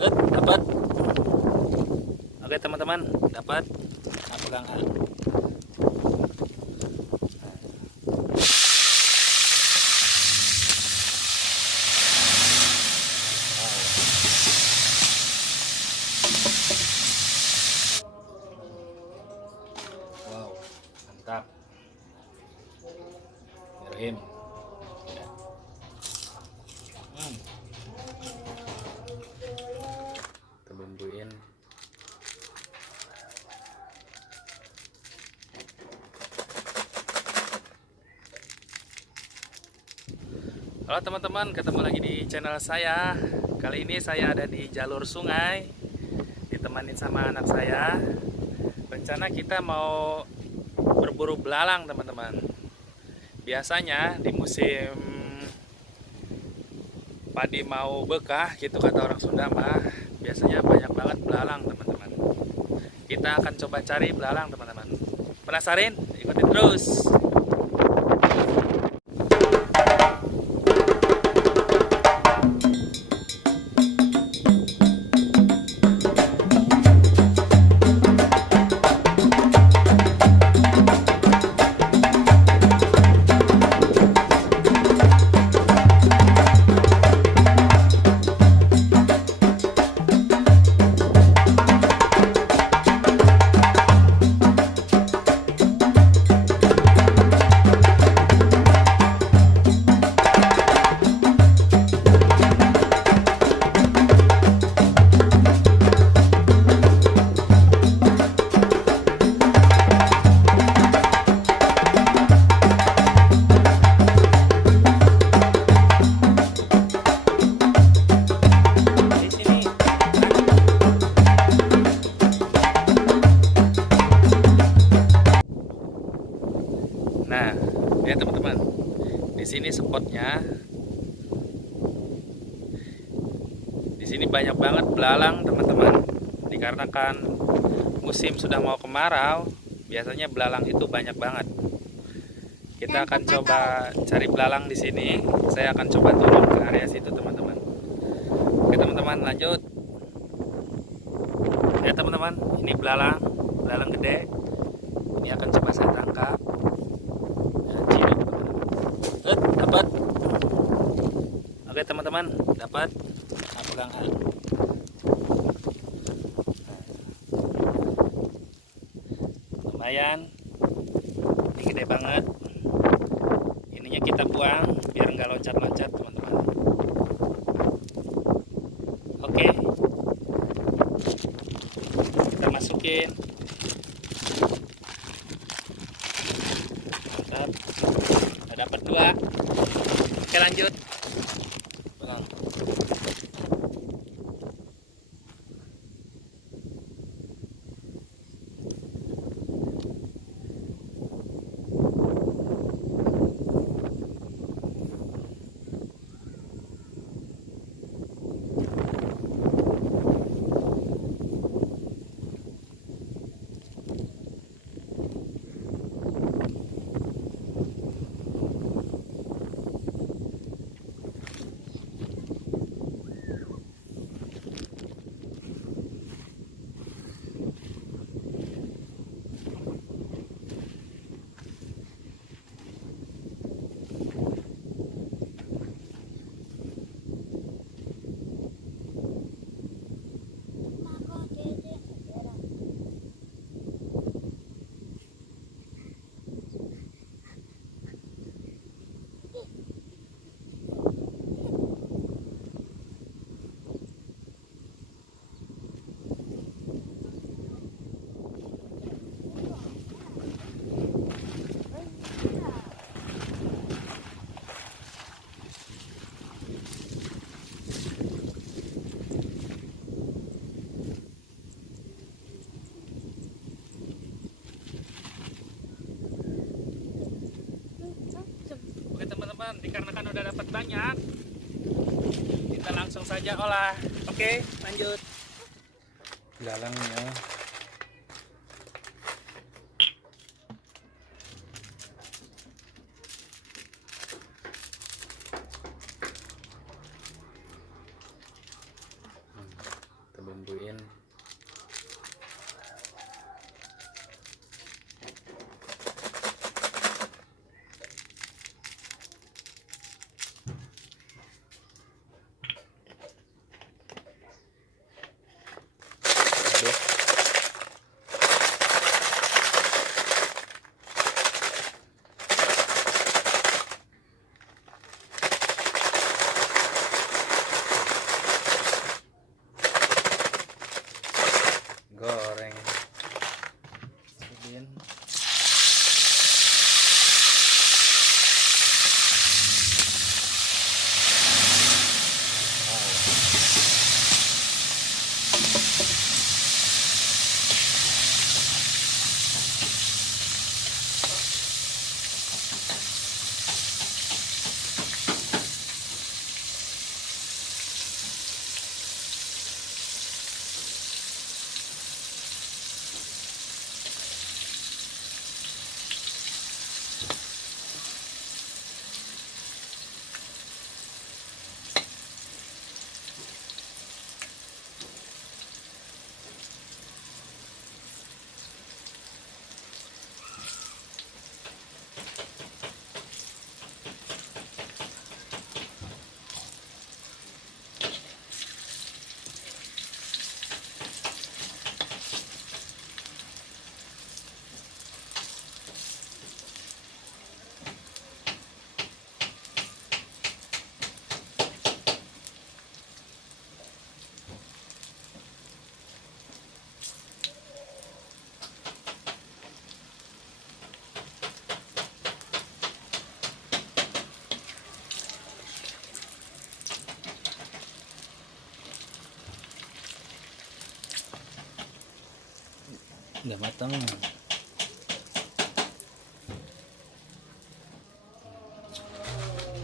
Dapat. Oke teman-teman, dapat. Nah, pegang A. Wow, mantap. Bismillahirrahmanirrahim. Kita bumbuin. Halo teman-teman, ketemu lagi di channel saya. Kali ini saya ada di jalur sungai, ditemanin sama anak saya. Rencana kita mau berburu belalang teman-teman. Biasanya di musim padi mau bekah gitu kata orang Sunda mah, biasanya banyak banget belalang teman-teman. Kita akan coba cari belalang teman-teman. Penasaran? Ikutin terus. Nah, ya teman-teman, di sini spotnya. Di sini banyak banget belalang teman-teman. Dikarenakan musim sudah mau kemarau, biasanya belalang itu banyak banget. Kita akan coba cari belalang di sini. Saya akan coba turun ke area situ teman-teman. Oke teman-teman, lanjut. Ya teman-teman, ini belalang gede. Ini akan coba saya tangkap. Dapat. Oke teman-teman, dapat. Nah, pegang A. Lumayan, ini gede banget. Ininya kita buang biar nggak loncat-loncat teman-teman. Oke, kita masukin. Mantap, kita dapat 2. Oke lanjut. Pegang. Dikarenakan udah dapat banyak, kita langsung saja olah. Oke, lanjut. Belalangnya masukin. Aduk. Goreng. Kemudian udah matang.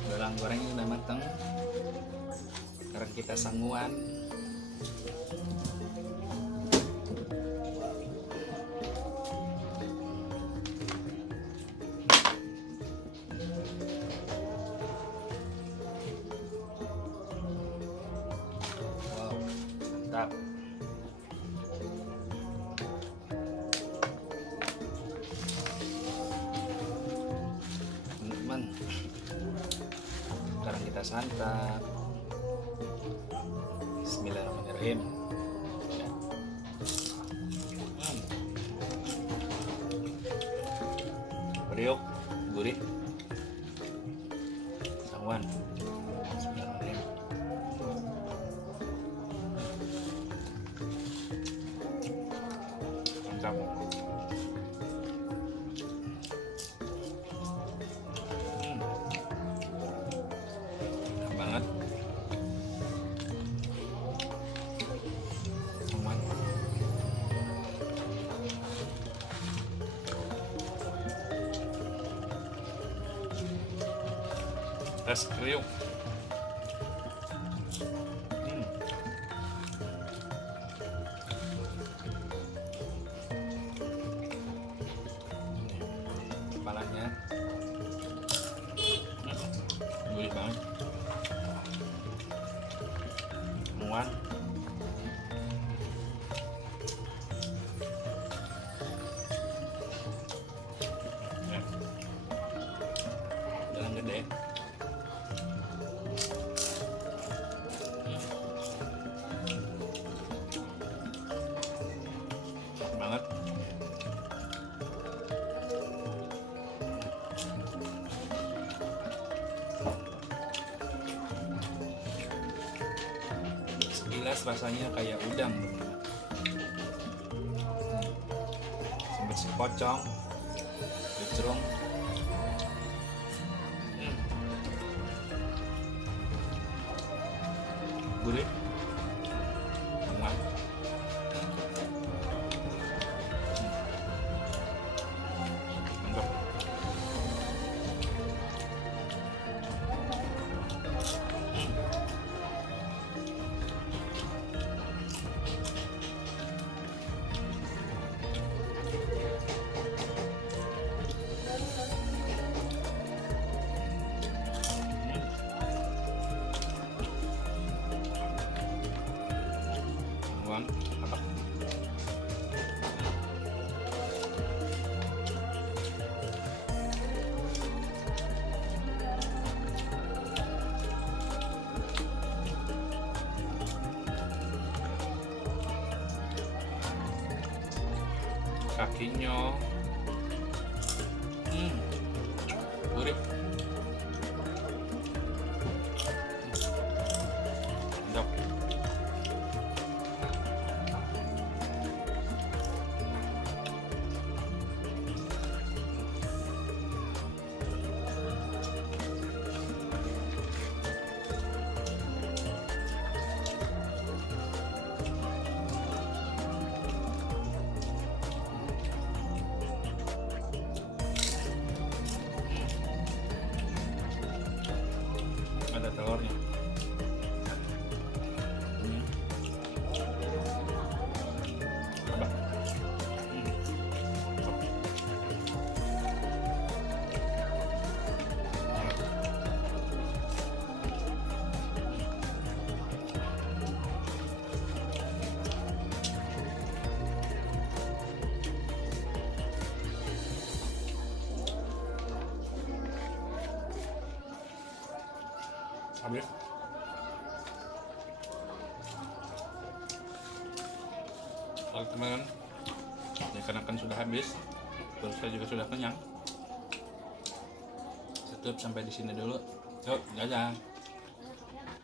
Belalang goreng udah matang. Sekarang kita sanguan. Wow, mantap. Teman-teman, sekarang kita santap. Bismillahirrahmanirrahim. Periuk, gurih, sanguan. Bismillahirrahmanirrahim. Mantap. Banget. Sanguan. Es kriuk. Kepalanya gurih banget. Muan. Ya. Jalan gede. Banget. Sekilas rasanya kayak udang, seperti pocong, lucrung. Gurih, hangat. Mantap. teman-teman. Apa? Kakinya gurih. Mantap. Ada telurnya. Apa? Habis. Oke teman-teman, dikarenakan sudah habis, terus saya juga sudah kenyang. Tutup sampai di sini dulu. Yuk, dadah.